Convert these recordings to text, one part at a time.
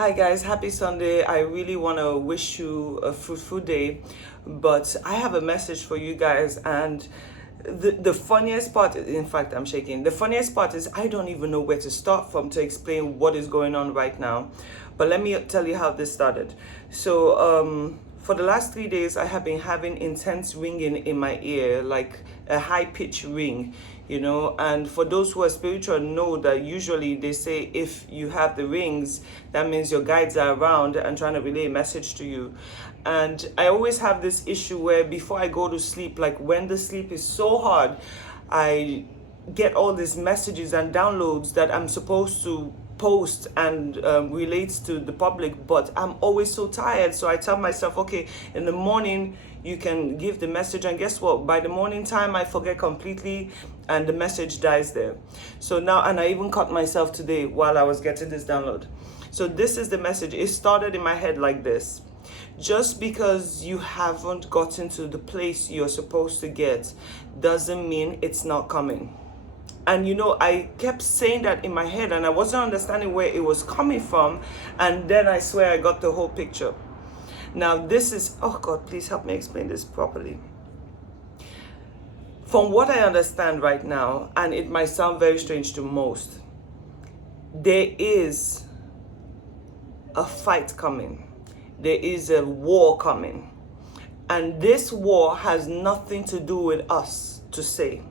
Hi guys, happy Sunday. I really want to wish you a fruitful day, but I have a message for you guys. And the funniest part, in fact, I'm shaking. The funniest part is I don't even know where to start from to explain what is going on right now. But let me tell you how this started. For the last 3 days, I have been having intense ringing in my ear, like a high pitched ring, And for those who are spiritual, know that usually they say if you have the rings, that means your guides are around and trying to relay a message to you. And I always have this issue where before I go to sleep, like when the sleep is so hard, I get all these messages and downloads that I'm supposed to post and relates to the public, but I'm always so tired. So I tell myself, okay, in the morning you can give the message, and guess what? By the morning time, I forget completely and the message dies there. So now, and I even caught myself today while I was getting this download. So this is the message. It started in my head like this. Just because you haven't gotten to the place you're supposed to get doesn't mean it's not coming. And I kept saying that in my head and I wasn't understanding where it was coming from. And then I swear I got the whole picture. Now this is, oh God, please help me explain this properly. From what I understand right now, and it might sound very strange to most, there is a fight coming. There is a war coming. And this war has nothing to do with us, to say.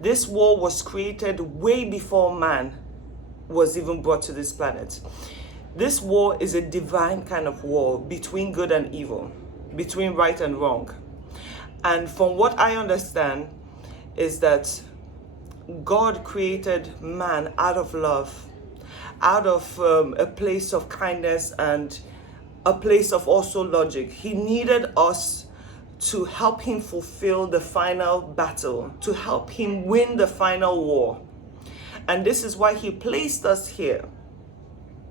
This war was created way before man was even brought to this planet. This war is a divine kind of war between good and evil, between right and wrong. And from what I understand is that God created man out of love, out of a place of kindness and a place of also logic. He needed us to help him fulfill the final battle, to help him win the final war. And this is why he placed us here.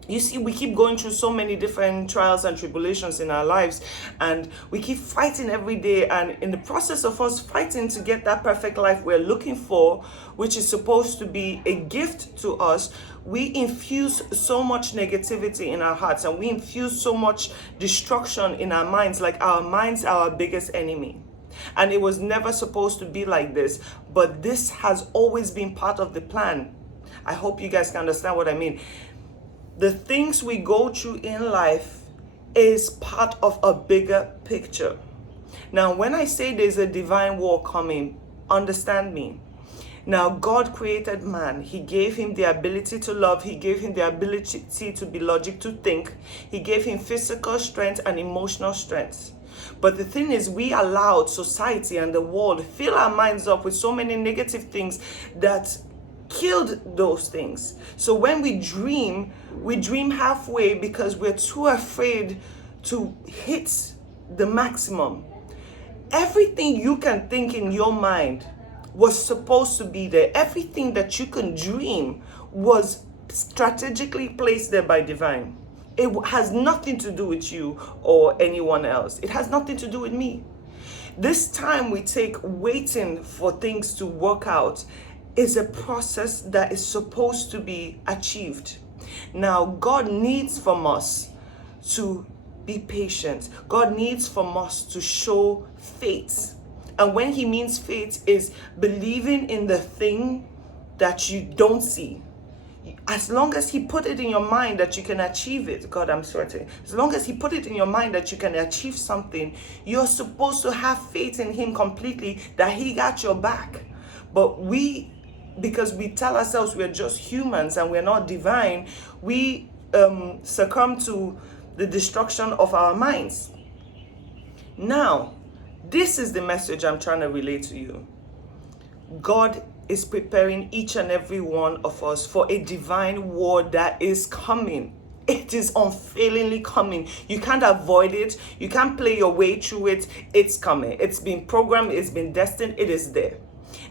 You see, we keep going through so many different trials and tribulations in our lives, and we keep fighting every day. And in the process of us fighting to get that perfect life we're looking for, which is supposed to be a gift to us, we infuse so much negativity in our hearts, and we infuse so much destruction in our minds, like our minds are our biggest enemy. And it was never supposed to be like this, but this has always been part of the plan. I hope you guys can understand what I mean. The things we go through in life is part of a bigger picture. Now, when I say there's a divine war coming, understand me. Now, God created man. He gave him the ability to love. He gave him the ability to be logic, to think. He gave him physical strength and emotional strength. But the thing is, we allowed society and the world fill our minds up with so many negative things that killed those things. So when we dream halfway because we're too afraid to hit the maximum. Everything you can think in your mind was supposed to be there. Everything that you can dream was strategically placed there by divine. It has nothing to do with you or anyone else. It has nothing to do with me. This time we take waiting for things to work out is a process that is supposed to be achieved. Now, God needs from us to be patient. God needs from us to show faith. And when he means faith is believing in the thing that you don't see. As long as he put it in your mind that you can achieve it, God, I'm sweating. As long as he put it in your mind that you can achieve something, you're supposed to have faith in him completely, that he got your back. But because we tell ourselves we're just humans and we're not divine, we succumb to the destruction of our minds. Now, this is the message I'm trying to relay to you. God is preparing each and every one of us for a divine war that is coming. It is unfailingly coming. You can't avoid it. You can't play your way through it. It's coming. It's been programmed. It's been destined. It is there.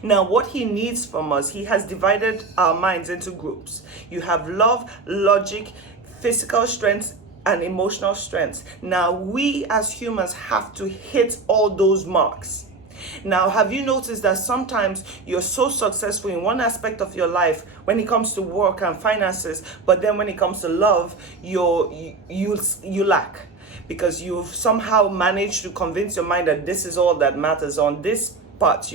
Now, what he needs from us, he has divided our minds into groups. You have love, logic, physical strength, and emotional strength. Now, we as humans have to hit all those marks. Now, have you noticed that sometimes you're so successful in one aspect of your life when it comes to work and finances, but then when it comes to love, you lack, because you've somehow managed to convince your mind that this is all that matters on this part,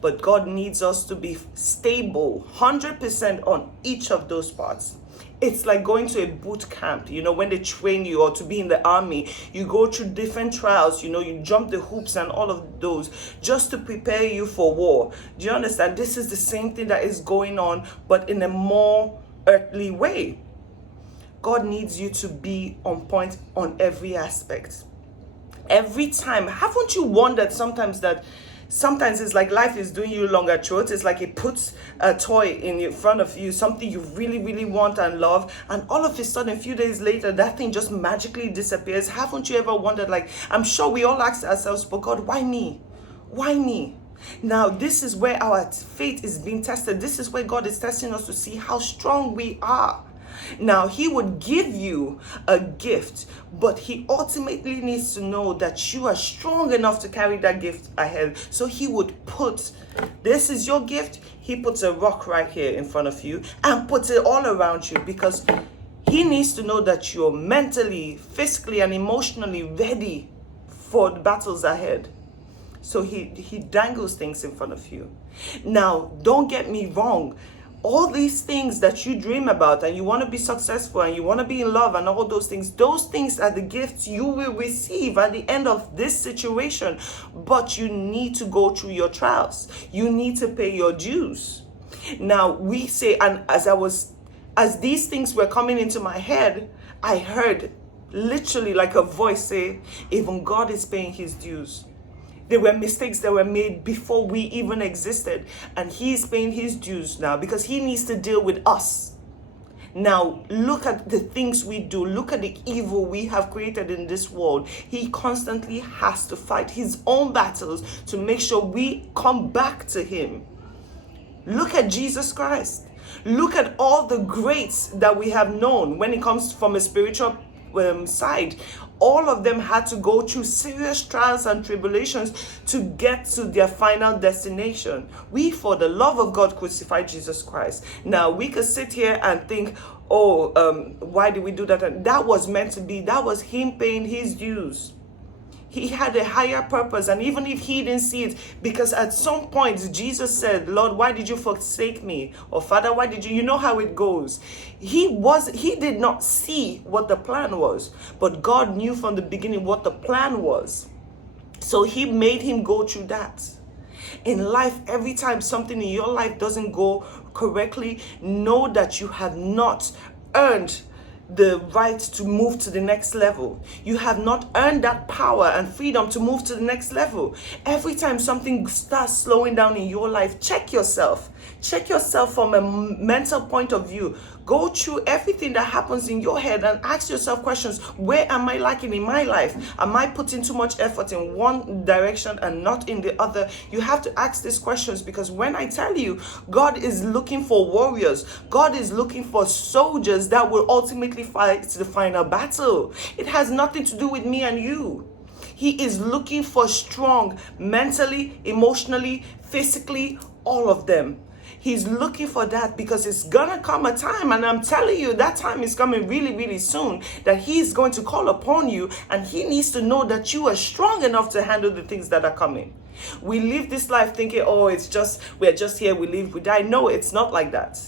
but God needs us to be stable 100% on each of those parts. It's like going to a boot camp, when they train you, or to be in the army. You go through different trials, you jump the hoops and all of those just to prepare you for war. Do you understand? This is the same thing that is going on, but in a more earthly way. God needs you to be on point on every aspect. Every time. Haven't you wondered sometimes that sometimes it's like life is doing you longer throat? It's like it puts a toy in front of you, something you really, really want and love, and all of a sudden, a few days later, that thing just magically disappears. Haven't you ever wondered, I'm sure we all ask ourselves, but God, why me? Why me? Now, this is where our faith is being tested. This is where God is testing us to see how strong we are. Now, he would give you a gift, but he ultimately needs to know that you are strong enough to carry that gift ahead. So he would this is your gift. He puts a rock right here in front of you and puts it all around you, because he needs to know that you're mentally, physically, and emotionally ready for the battles ahead. So he dangles things in front of you. Now, don't get me wrong. All these things that you dream about, and you want to be successful, and you want to be in love, and all those things are the gifts you will receive at the end of this situation. But you need to go through your trials. You need to pay your dues. Now, we say, and as these things were coming into my head, I heard literally like a voice say, even God is paying his dues. There were mistakes that were made before we even existed, and he's paying his dues now, because he needs to deal with us. Now, look at the things we do. Look at the evil we have created in this world. He constantly has to fight his own battles to make sure we come back to him. Look at Jesus Christ. Look at all the greats that we have known when it comes from a spiritual side. All of them had to go through serious trials and tribulations to get to their final destination. We, for the love of God, crucified Jesus Christ. Now, we could sit here and think, why did we do that? And that was meant to be. That was him paying his dues. He had a higher purpose, and even if he didn't see it, because at some point Jesus said, Lord, why did you forsake me? Or Father, why did you know how it goes? He did not see what the plan was, but God knew from the beginning what the plan was. So he made him go through that. In life, every time something in your life doesn't go correctly, know that you have not earned the right to move to the next level. You have not earned that power and freedom to move to the next level. Every time something starts slowing down in your life, check yourself. Check yourself from a mental point of view. Go through everything that happens in your head and ask yourself questions. Where am I lacking in my life? Am I putting too much effort in one direction and not in the other? You have to ask these questions, because when I tell you, God is looking for warriors. God is looking for soldiers that will ultimately fight the final battle. It has nothing to do with me and you. He is looking for strong, mentally, emotionally, physically, all of them. He's looking for that, because it's gonna come a time, and I'm telling you, that time is coming really, really soon, that he's going to call upon you, and he needs to know that you are strong enough to handle the things that are coming. We live this life thinking, we're just here, we live, we die. No, it's not like that.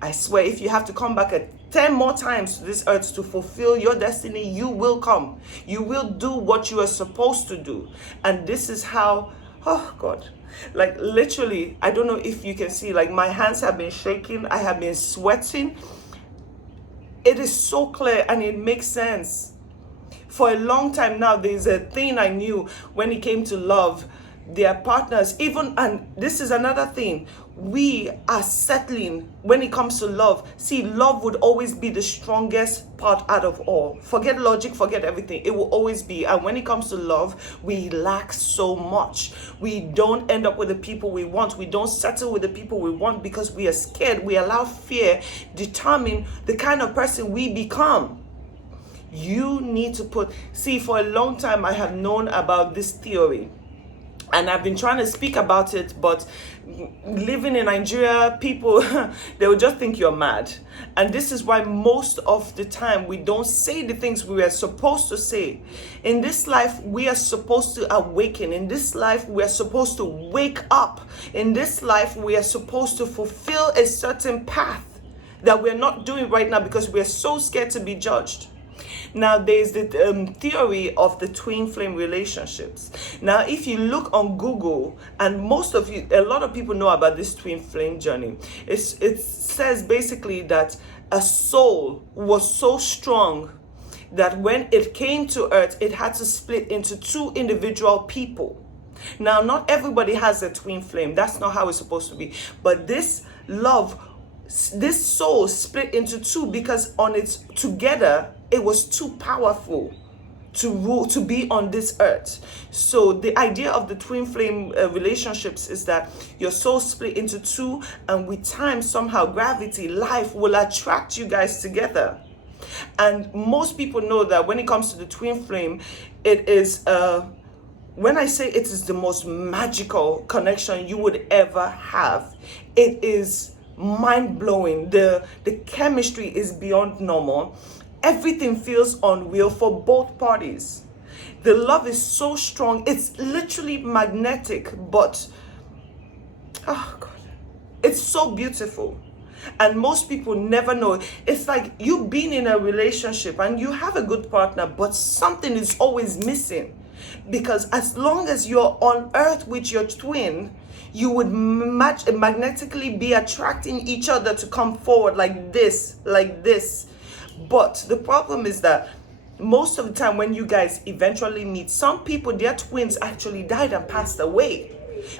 I swear, if you have to come back 10 more times to this earth to fulfill your destiny, you will come. You will do what you are supposed to do. And this is how, oh God, like literally, I don't know if you can see, like my hands have been shaking. I have been sweating. It is so clear and it makes sense. For a long time now, there's a thing I knew when it came to love. Their partners, and this is another thing, we are settling when it comes to love. See, love would always be the strongest part out of all. Forget logic, forget everything. It will always be. And when it comes to love, we lack so much. We don't end up with the people we want. We don't settle with the people we want because we are scared. We allow fear determine the kind of person we become. You need to for a long time I have known about this theory. And I've been trying to speak about it, but living in Nigeria, people, they will just think you're mad. And this is why most of the time we don't say the things we are supposed to say. In this life, we are supposed to awaken. In this life, we are supposed to wake up. In this life, we are supposed to fulfill a certain path that we're not doing right now because we're so scared to be judged. Now, there's the theory of the twin flame relationships. Now, if you look on Google, and a lot of people know about this twin flame journey, it says basically that a soul was so strong that when it came to earth, it had to split into two individual people. Now, not everybody has a twin flame. That's not how it's supposed to be. But this soul split into two because together, it was too powerful to rule, to be on this earth. So the idea of the twin flame relationships is that your soul split into two, and with time, somehow gravity, life will attract you guys together. And most people know that when it comes to the twin flame, it is when I say it is the most magical connection you would ever have, it is mind-blowing. The chemistry is beyond normal. Everything feels unreal for both parties. The love is so strong. It's literally magnetic, but oh God, it's so beautiful. And most people never know. It's like you being in a relationship and you have a good partner, but something is always missing. Because as long as you're on earth with your twin, you would magnetically be attracting each other to come forward like this. But the problem is that most of the time when you guys eventually meet, some people, their twins actually died and passed away.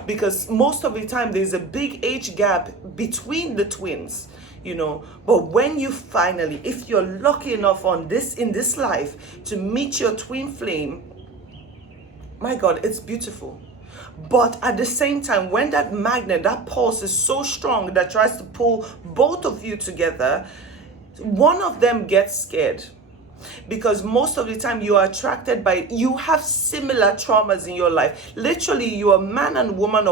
Because most of the time there's a big age gap between the twins, But when you finally, if you're lucky enough in this life to meet your twin flame, my God, it's beautiful. But at the same time, when that magnet, that pulse is so strong that tries to pull both of you together, one of them gets scared. Because most of the time you have similar traumas in your life. Literally, you are man and woman,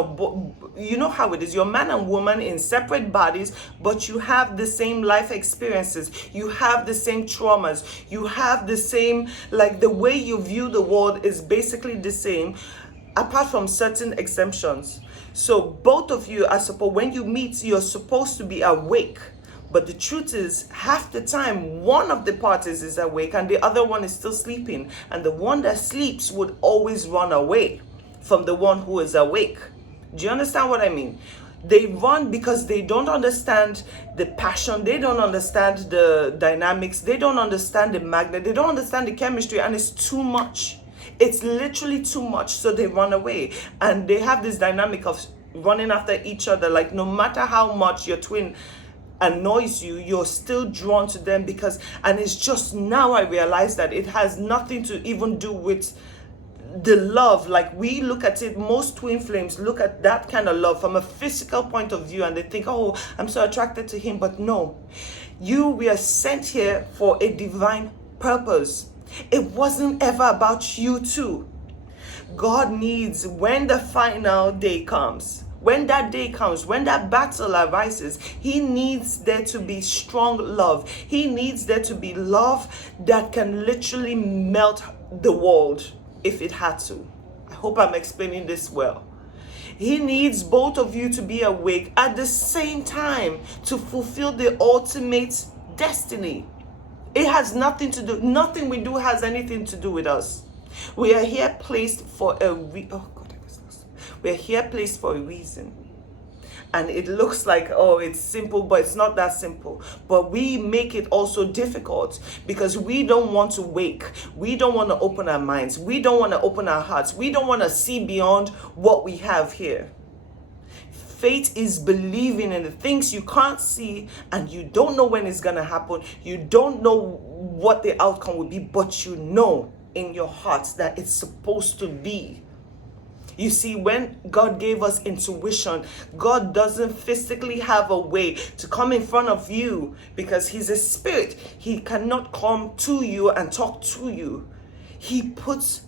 you know how it is. You're man and woman in separate bodies, but you have the same life experiences. You have the same traumas. You have the same, the way you view the world is basically the same, apart from certain exemptions. So both of you when you meet, you're supposed to be awake. But the truth is, half the time, one of the parties is awake and the other one is still sleeping. And the one that sleeps would always run away from the one who is awake. Do you understand what I mean? They run because they don't understand the passion. They don't understand the dynamics. They don't understand the magnet. They don't understand the chemistry, and it's too much. It's literally too much. So they run away. And they have this dynamic of running after each other. Like no matter how much your twin annoys you, you're still drawn to them and it's just now I realize that it has nothing to even do with the love. Like we look at it, most twin flames look at that kind of love from a physical point of view and they think, oh, I'm so attracted to him. But no, we are sent here for a divine purpose. It wasn't ever about you two. God needs, when the final day comes, when that day comes, when that battle arises, he needs there to be strong love. He needs there to be love that can literally melt the world if it had to. I hope I'm explaining this well. He needs both of you to be awake at the same time to fulfill the ultimate destiny. It has nothing we do has anything to do with us. We are here placed for a we're here placed for a reason. And it looks like, oh, it's simple, but it's not that simple. But we make it also difficult because we don't want to wake. We don't want to open our minds. We don't want to open our hearts. We don't want to see beyond what we have here. Faith is believing in the things you can't see and you don't know when it's going to happen. You don't know what the outcome will be, but you know in your heart that it's supposed to be. You see, when God gave us intuition, God doesn't physically have a way to come in front of you because he's a spirit. He cannot come to you and talk to you. He puts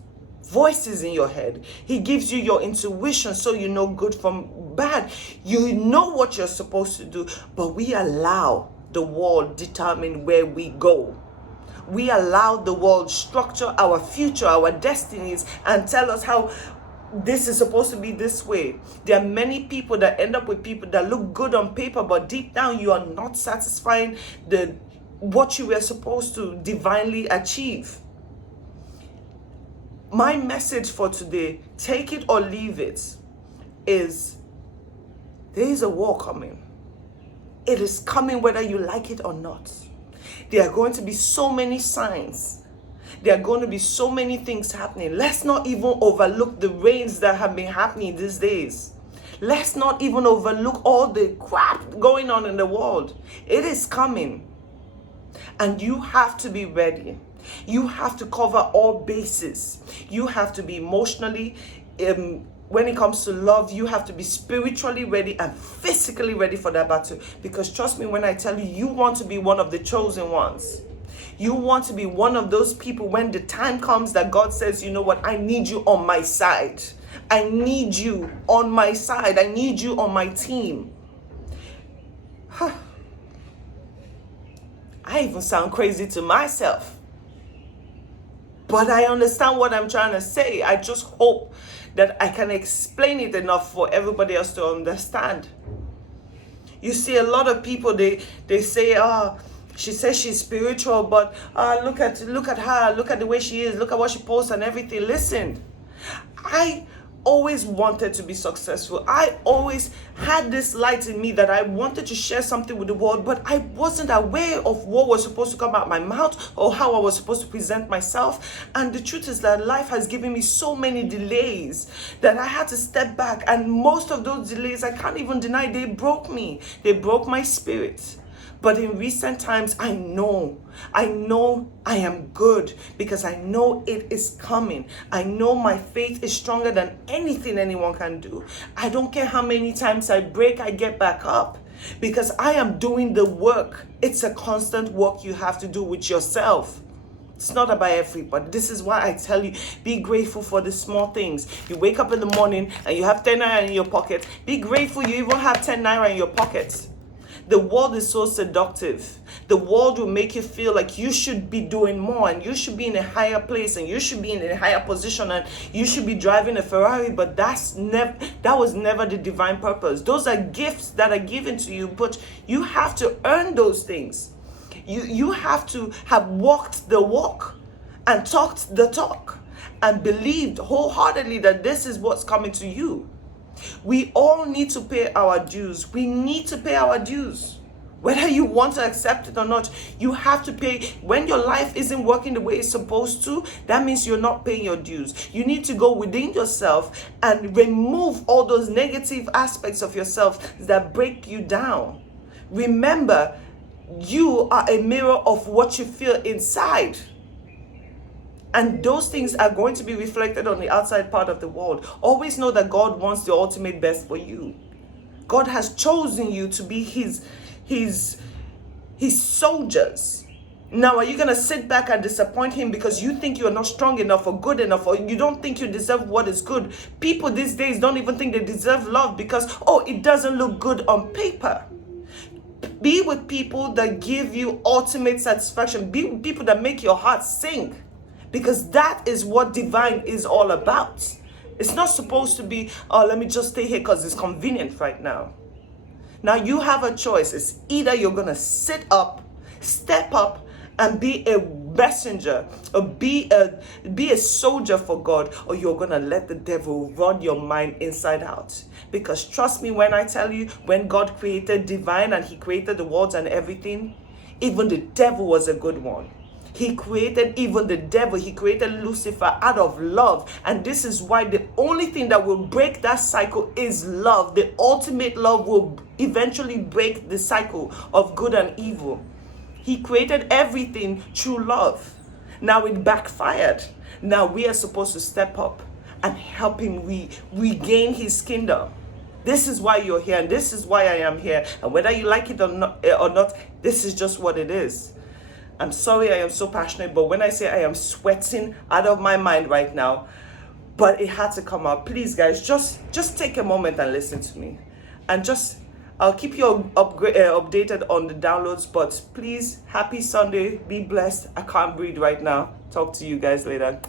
voices in your head. He gives you your intuition so you know good from bad. You know what you're supposed to do, but we allow the world determine where we go. We allow the world structure our future, our destinies, and tell us how this is supposed to be this way. There are many people that end up with people that look good on paper, but deep down you are not satisfying what you were supposed to divinely achieve. My message for today, take it or leave it, is there is a war coming. It is coming whether you like it or not. There are going to be so many signs. There are going to be so many things happening. Let's not even overlook the rains that have been happening these days. Let's not even overlook all the crap going on in the world. It is coming. And you have to be ready. You have to cover all bases. You have to be emotionally, when it comes to love, you have to be spiritually ready and physically ready for that battle. Because trust me when I tell you, you want to be one of the chosen ones. You want to be one of those people when the time comes that God says, you know what, I need you on my side. I need you on my side. I need you on my team. I even sound crazy to myself. But I understand what I'm trying to say. I just hope that I can explain it enough for everybody else to understand. You see, a lot of people, they say, she says she's spiritual, but look at her, look at the way she is, look at what she posts and everything. Listen, I always wanted to be successful. I always had this light in me that I wanted to share something with the world, but I wasn't aware of what was supposed to come out my mouth or how I was supposed to present myself. And the truth is that life has given me so many delays that I had to step back. And most of those delays, I can't even deny, they broke me. They broke my spirit. But in recent times, I know I am good because I know it is coming. I know my faith is stronger than anything anyone can do. I don't care how many times I break, I get back up because I am doing the work. It's a constant work you have to do with yourself. It's not about everybody. This is why I tell you, be grateful for the small things. You wake up in the morning and you have 10 naira in your pocket. Be grateful you even have 10 naira in your pocket. The world is so seductive. The world will make you feel like you should be doing more and you should be in a higher place and you should be in a higher position and you should be driving a Ferrari, but that was never the divine purpose. Those are gifts that are given to you, but you have to earn those things. You have to have walked the walk and talked the talk and believed wholeheartedly that this is what's coming to you. We all need to pay our dues. We need to pay our dues. Whether you want to accept it or not, you have to pay. When your life isn't working the way it's supposed to, that means you're not paying your dues. You need to go within yourself and remove all those negative aspects of yourself that break you down. Remember, you are a mirror of what you feel inside. And those things are going to be reflected on the outside part of the world. Always know that God wants the ultimate best for you. God has chosen you to be his soldiers. Now, are you going to sit back and disappoint him because you think you're not strong enough or good enough or you don't think you deserve what is good? People these days don't even think they deserve love because, it doesn't look good on paper. Be with people that give you ultimate satisfaction. Be with people that make your heart sing. Because that is what divine is all about. It's not supposed to be, let me just stay here because it's convenient right now. Now you have a choice. It's either you're going to sit up, step up, and be a messenger, or be a soldier for God, or you're going to let the devil run your mind inside out. Because trust me when I tell you, when God created divine and he created the worlds and everything, even the devil was a good one. He created even the devil. He created Lucifer out of love. And this is why the only thing that will break that cycle is love. The ultimate love will eventually break the cycle of good and evil. He created everything through love. Now it backfired. Now we are supposed to step up and help him regain his kingdom. This is why you're here, and this is why I am here. And whether you like it or not, this is just what it is. I'm sorry I am so passionate, but when I say I am sweating out of my mind right now, but it had to come out. Please, guys, just take a moment and listen to me, and just I'll keep you updated on the downloads. But please, happy Sunday. Be blessed. I can't breathe right now. Talk to you guys later.